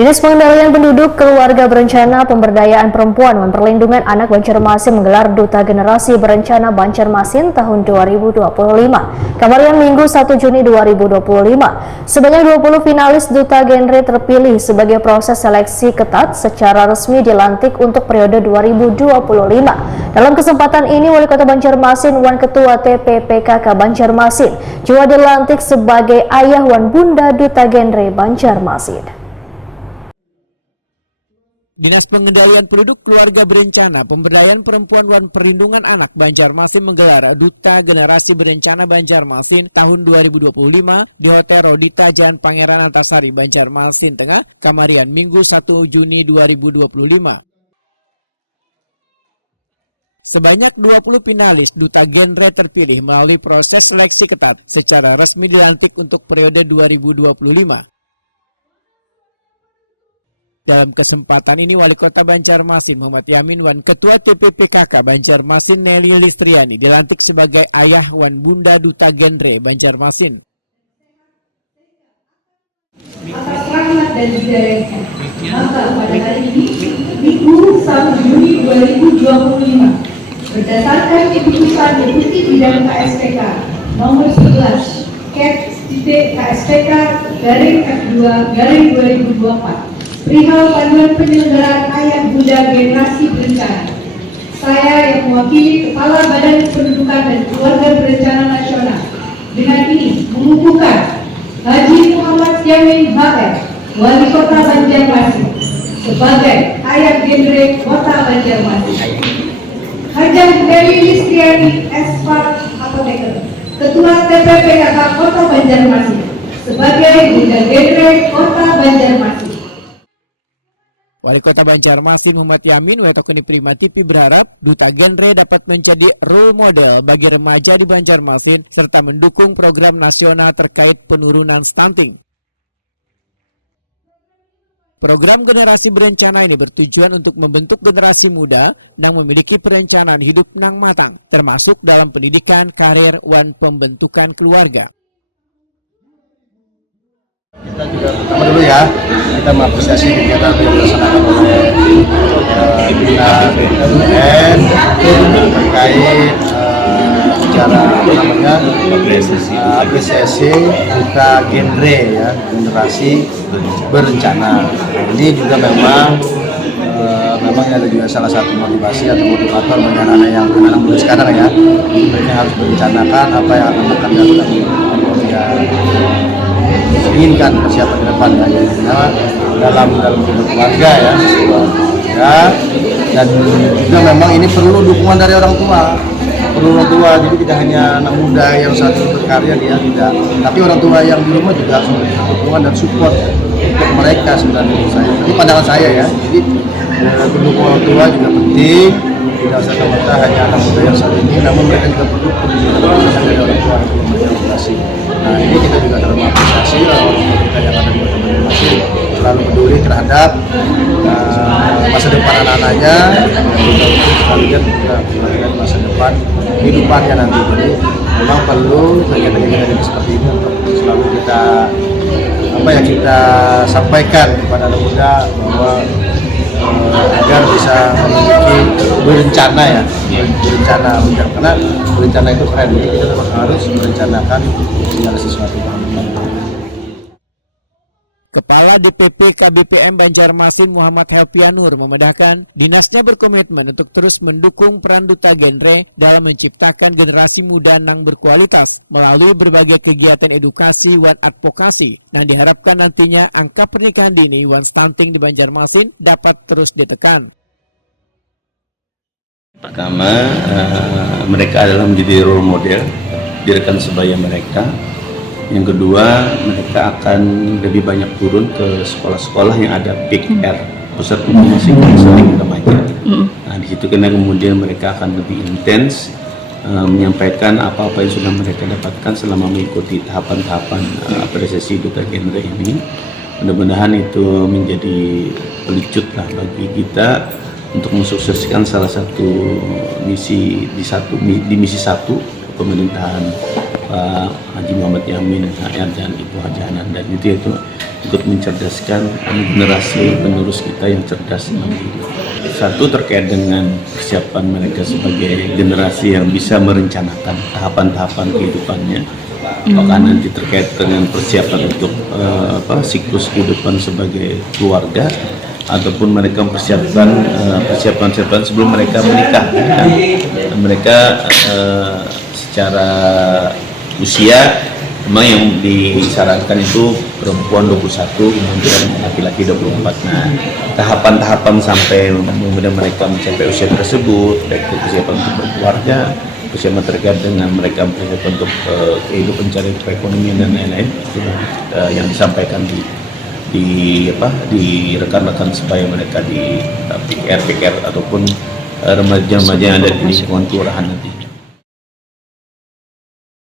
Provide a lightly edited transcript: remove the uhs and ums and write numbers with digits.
Dinas Pengendalian Penduduk, Keluarga Berencana, Pemberdayaan Perempuan dan Perlindungan Anak Banjarmasin menggelar Duta Generasi Berencana Banjarmasin tahun 2025. Kemarin Minggu 1 Juni 2025, sebanyak 20 finalis Duta Genre terpilih sebagai proses seleksi ketat secara resmi dilantik untuk periode 2025. Dalam kesempatan ini, Wali Kota Banjarmasin Wan Ketua TPPKK Banjarmasin juga dilantik sebagai ayah wan bunda Duta Genre Banjarmasin. Dinas Pengendalian Penduduk, Keluarga Berencana, Pemberdayaan Perempuan dan Perlindungan Anak Banjarmasin menggelar Duta Generasi Berencana Banjarmasin tahun 2025 di Hotel Rodita Jalan Pangeran Antasari, Banjarmasin Tengah, Kamarian Minggu 1 Juni 2025. Sebanyak 20 finalis Duta Genre terpilih melalui proses seleksi ketat secara resmi dilantik untuk periode 2025. Dalam kesempatan ini, Wali Kota Banjarmasin Muhammad Yamin Wan Ketua TPPKK Banjarmasin Nelly Listriani dilantik sebagai ayah wan bunda Duta Genre Banjarmasin. Atas rahmat dan hidayahnya, maka pada hari ini, Minggu 1 Juni 2025, berdasarkan keputusan Deputi Bidang KSPK nomor 11 KSPK/F2/2024 perihal panduan penyelenggaraan ayah bunda generasi berencana. Saya yang mewakili Kepala Badan Kependudukan dan Keluarga Berencana Nasional dengan ini mengukuhkan Haji Muhammad Yamin HR, Wali Kota Banjarmasin, sebagai ayah genre Kota Banjarmasin. Hajah Nelly Listriani S.Farm Apoteker, Ketua TPPKK Kota Banjarmasin, sebagai bunda genre Kota Banjarmasin. Wali Kota Banjarmasin Muhammad Yamin Wetokeni Prima TV berharap Duta Genre dapat menjadi role model bagi remaja di Banjarmasin serta mendukung program nasional terkait penurunan stunting. Program Generasi Berencana ini bertujuan untuk membentuk generasi muda yang memiliki perencanaan hidup yang matang, termasuk dalam pendidikan, karir, dan pembentukan keluarga. Kita juga pertama dulu ya, kita mengapresiasi kegiatan yang dilaksanakan oleh Dinas BUMN terkait acara apresiasi Duta Genre ya, Generasi Berencana. Ini juga memang ini ada juga salah satu motivasi atau motivator bagi anak-anak yang anak muda sekarang ya, mereka harus merencanakan apa yang akan mereka lakukan inginkan persiapan ke depan ya, dalam hidup keluarga ya, dan juga memang ini perlu dukungan dari orang tua, jadi tidak hanya anak muda yang saat ini berkarya dia tidak, tapi orang tua yang di rumah juga harus memberikan dukungan dan support untuk mereka sebenarnya menurut saya. Ini pandangan saya ya, jadi pendukung orang tua juga penting, tidak serta-merta hanya anak muda yang saat ini, namun mereka juga perlu pendidikan dari orang tua yang belum berkomunikasi. Nah ini kita juga dalam apresiasi orang kita yang ada di Kota Banjarmasin selalu peduli terhadap masa depan anak-anaknya, sekalian juga melihat masa depan kehidupannya nanti. Jadi memang perlu kegiatan-kegiatan seperti ini untuk selalu kita kita sampaikan kepada anak muda bahwa agar bisa memiliki berencana ya, karena berencana itu keren, jadi kita harus merencanakan segala sesuatu. Kepala DPP KBPM Banjarmasin Muhammad Helpianur memandangkan dinasnya berkomitmen untuk terus mendukung peran Duta Genre dalam menciptakan generasi muda yang berkualitas melalui berbagai kegiatan edukasi dan advokasi yang diharapkan nantinya angka pernikahan dini dan stunting di Banjarmasin dapat terus ditekan. Pertama, mereka adalah menjadi role model di rekan sebaya mereka. Yang kedua, mereka akan lebih banyak turun ke sekolah-sekolah yang ada PIK-R, Pusat Informasi Konseling Remaja. Nah, di situ kemudian mereka akan lebih intens menyampaikan apa-apa yang sudah mereka dapatkan selama mengikuti tahapan-tahapan apresiasi Duta Genre ini. Mudah-mudahan itu menjadi pelicut lah bagi kita untuk mensukseskan salah satu misi di misi satu pemerintahan Pak Haji Muhammad Yamin HR dan Ibu Haji Hanan, dan itu ikut mencerdaskan generasi penerus kita yang cerdas dan mandiri. Satu, terkait dengan persiapan mereka sebagai generasi yang bisa merencanakan tahapan-tahapan kehidupannya. Apakah nanti terkait dengan persiapan untuk siklus kehidupan sebagai keluarga, ataupun mereka mempersiapkan persiapan sebelum mereka menikah. Mereka secara usia memang yang disarankan itu perempuan 21, kemudian laki-laki 24. Nah, tahapan-tahapan sampai kemudian mereka mencapai usia tersebut, baik itu persiapan untuk berkeluarga, persiapan terkait dengan mereka persiapan untuk kehidupan cari perekonomian dan lain-lain, yang disampaikan di rekan-rekan sebaya mereka di PKR ataupun remaja-remaja yang ada di lingkungan kelurahan nanti.